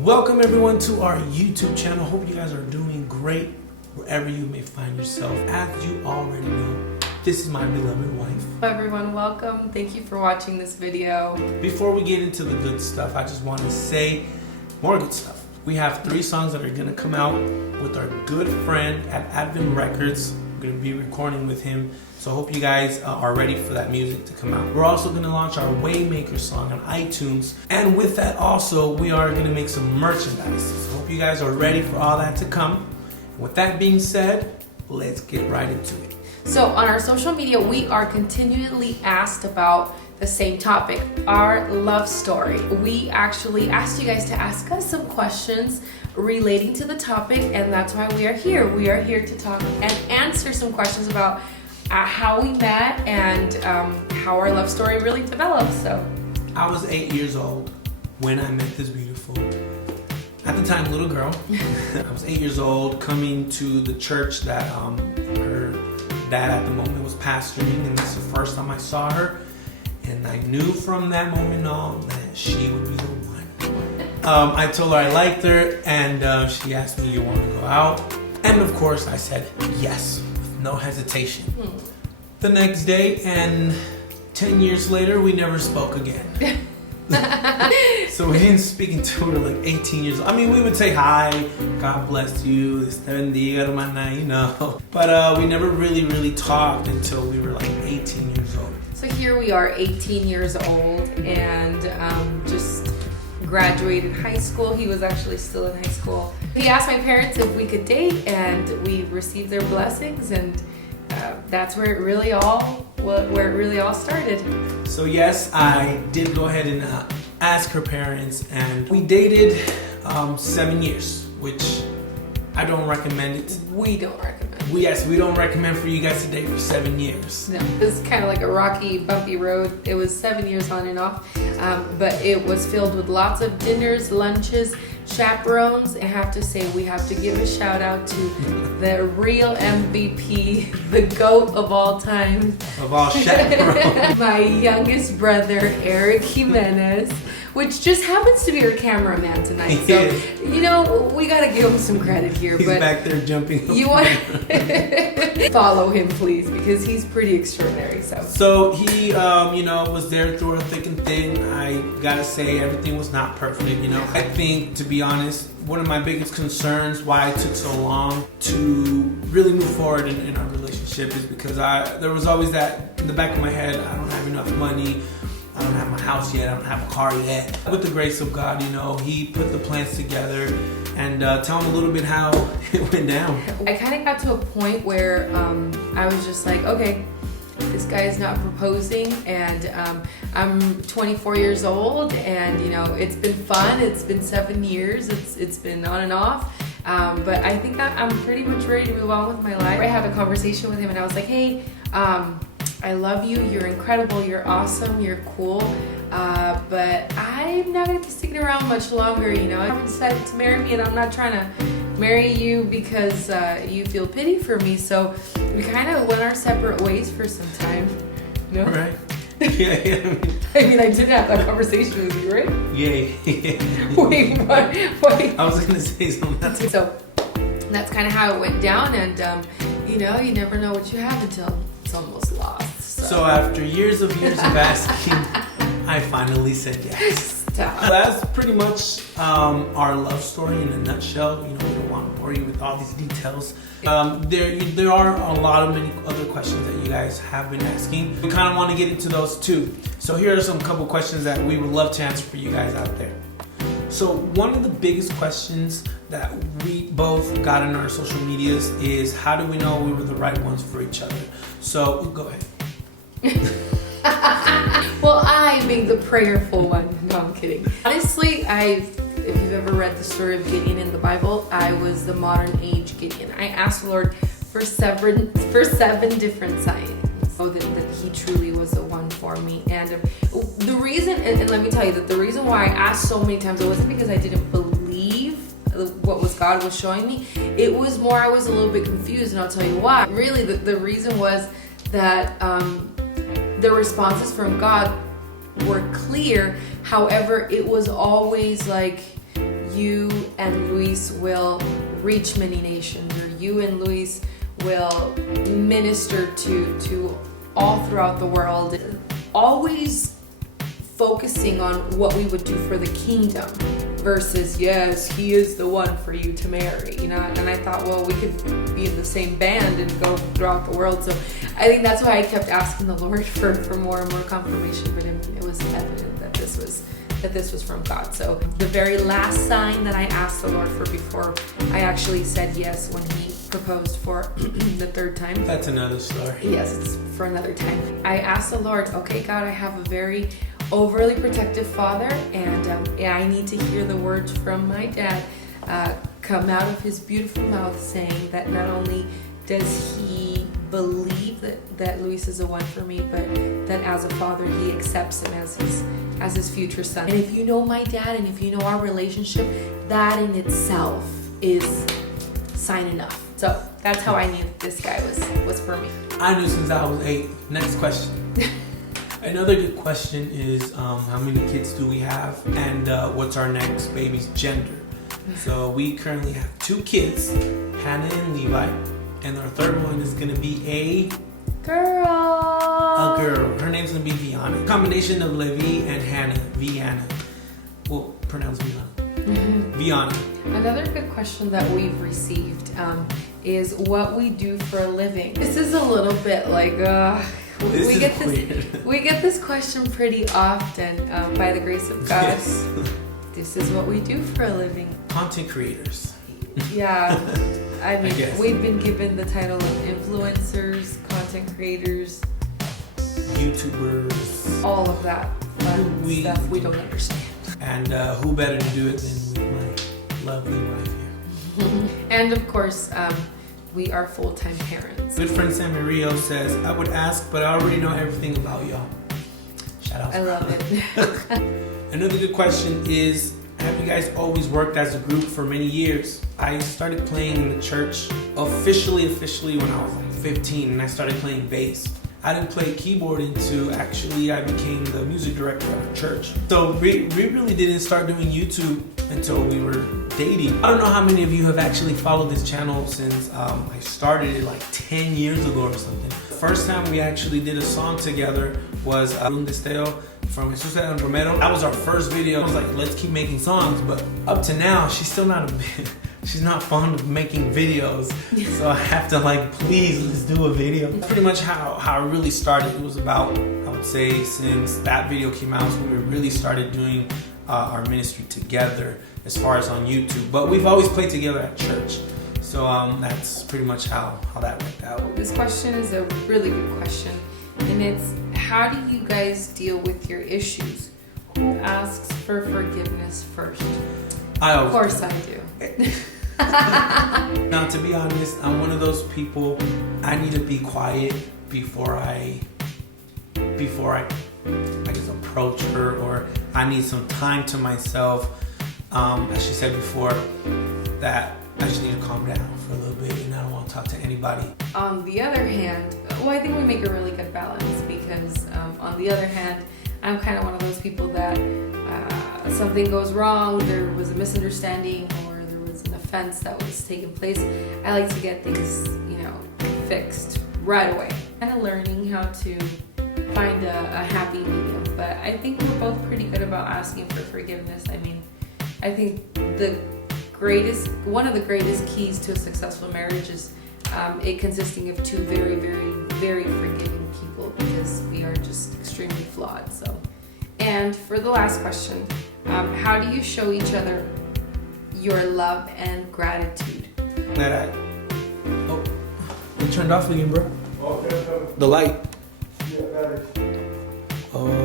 Welcome everyone to our YouTube channel. Hope you guys are doing great wherever you may find yourself. As you already know, this is my beloved wife. Hello everyone, welcome. Thank you for watching this video. Before we get into the good stuff, I just want to say more good stuff. We have 3 songs that are going to come out with our good friend at Advent Records. We're going to be recording with him. So I hope you guys are ready for that music to come out. We're also going to launch our Waymaker song on iTunes. And with that also, we are going to make some merchandise. So I hope you guys are ready for all that to come. With that being said, let's get right into it. So on our social media, we are continually asked about the same topic, our love story. We actually asked you guys to ask us some questions relating to the topic, and that's why we are here. We are here to talk and answer some questions about how we met and how our love story really developed. So I was 8 years old when I met this beautiful, at the time, little girl. I was 8 years old, coming to the church that her dad at the moment was pastoring, and that's the first time I saw her. And I knew from that moment on that she would be the one. I told her I liked her, and she asked me, "You want to go out?" And of course I said yes, with no hesitation. The next day, and 10 years later, we never spoke again. So we didn't speak until we were like 18 years old. I mean, we would say hi, God bless you, you know. But we never really talked until we were like 18 years old. So here we are, 18 years old, and just graduated high school. He was actually still in high school. He asked my parents if we could date, and we received their blessings, and that's where it really all started. So yes, I did go ahead and ask her parents, and we dated 7 years, which I don't recommend it. We don't recommend. We don't recommend for you guys to date for 7 years. No, it was kind of like a rocky, bumpy road. It was 7 years on and off, but it was filled with lots of dinners, lunches, chaperones. I have to say, we have to give a shout out to the real MVP, the GOAT of all time. Of all chaperones. My youngest brother, Eric Jimenez, which just happens to be our cameraman tonight. So, you know, we gotta give him some credit here. He's back there jumping. You want to follow him, please, because he's pretty extraordinary. So he, was there through a thick and thin. I gotta say, everything was not perfect. I think, to be honest, one of my biggest concerns why it took so long to really move forward in our relationship is because there was always that in the back of my head. I don't have enough money. I don't have my house yet. I don't have a car yet. With the grace of God, he put the plans together. And tell him a little bit how it went down. I kind of got to a point where I was just like, okay, this guy is not proposing, and I'm 24 years old, and it's been fun. It's been 7 years. It's been on and off. But I think I'm pretty much ready to move on with my life. I had a conversation with him, and I was like, hey, I love you. You're incredible. You're awesome. You're cool. But I'm not going to be sticking around much longer. I've decided to marry me, and I'm not trying to marry you because you feel pity for me. So we kind of went our separate ways for some time. No? Right. Yeah. I mean, I did have that conversation with you, right? Yeah. Wait, what? Wait. I was going to say something. So that's kind of how it went down, and you never know what you have until it's almost lost. So after years of asking, I finally said yes. Stop. That's pretty much our love story in a nutshell. We don't want to bore you with all these details. There are a lot of many other questions that you guys have been asking. We kind of want to get into those too. So here are some couple questions that we would love to answer for you guys out there. So one of the biggest questions that we both got in our social medias is, how do we know we were the right ones for each other? So go ahead. Well, I being the prayerful one. No, I'm kidding. Honestly, if you've ever read the story of Gideon in the Bible, I was the modern age Gideon. I asked the Lord for seven different signs so that he truly was the one for me. And the reason, and let me tell you that the reason why I asked so many times, it wasn't because I didn't believe what God was showing me. It was more, I was a little bit confused, and I'll tell you why. Really, the reason was that the responses from God were clear. However, it was always like, you and Luis will reach many nations, or you and Luis will minister to all throughout the world. Always focusing on what we would do for the kingdom versus, yes, he is the one for you to marry, you know. And I thought, well, we could be in the same band and go throughout the world. So I think that's why I kept asking the Lord for more and more confirmation, but it was evident that this was from God. So the very last sign that I asked the Lord for before I actually said yes, when he proposed for the third time. That's another story. Yes, it's for another time. I asked the Lord, okay, God, I have a very overly protective father, and I need to hear the words from my dad come out of his beautiful mouth, saying that not only does he believe that Luis is the one for me, but that as a father he accepts him as his future son. And if you know my dad, and if you know our relationship, that in itself is sign enough. So that's how I knew this guy was for me. I knew since I was 8. Next question. Another good question is how many kids do we have, and what's our next baby's gender? So we currently have 2 kids, Hannah and Levi, and our third one is going to be a girl. A girl. Her name's going to be Viana. Combination of Levi and Hannah. Viana. Well, pronounce Viana. Viana. Another good question that we've received is what we do for a living. This is a little bit like we get this question pretty often. By the grace of God, Yes. This is what we do for a living. Content creators. Yeah, I mean, guess. we've been given the title of influencers, content creators, YouTubers. all of that fun stuff we don't understand. And who better to do it than with my lovely wife here. And of course, we are full-time parents. Good friend San Mario says, I would ask, but I already know everything about y'all. Shout out. I love it. Another good question is, have you guys always worked as a group for many years? I started playing in the church officially when I was like 15, and I started playing bass. I didn't play keyboard until actually I became the music director of the church. So we really didn't start doing YouTube until we were dating. I don't know how many of you have actually followed this channel since I started it like 10 years ago or something. The first time we actually did a song together was Un Destello from Priscilla Bueno. That was our first video. I was like, let's keep making songs, but up to now, she's not fond of making videos. So I have to like, please, let's do a video. That's pretty much how it really started. It was about, I would say, since that video came out, when we really started doing our ministry together as far as on YouTube. But we've always played together at church. So that's pretty much how that worked out. This question is a really good question. And it's, how do you guys deal with your issues? Who asks for forgiveness first? Of course I do. Now, to be honest, I'm one of those people, I need to be quiet before I guess approach her, or I need some time to myself. As she said before, that I just need to calm down for a little bit and I don't want to talk to anybody. On the other hand, well, I think we make a really good balance, because on the other hand, I'm kind of one of those people that something goes wrong, there was a misunderstanding, or there was an offense that was taking place. I like to get things, fixed right away. Kind of learning how to find a happy medium, but I think we're both pretty good about asking for forgiveness. I mean, I think one of the greatest keys to a successful marriage is it consisting of 2 very, very, very forgiving people, because we are just extremely flawed. So, and for the last question, how do you show each other your love and gratitude? It turned off again, bro. The light. Oh.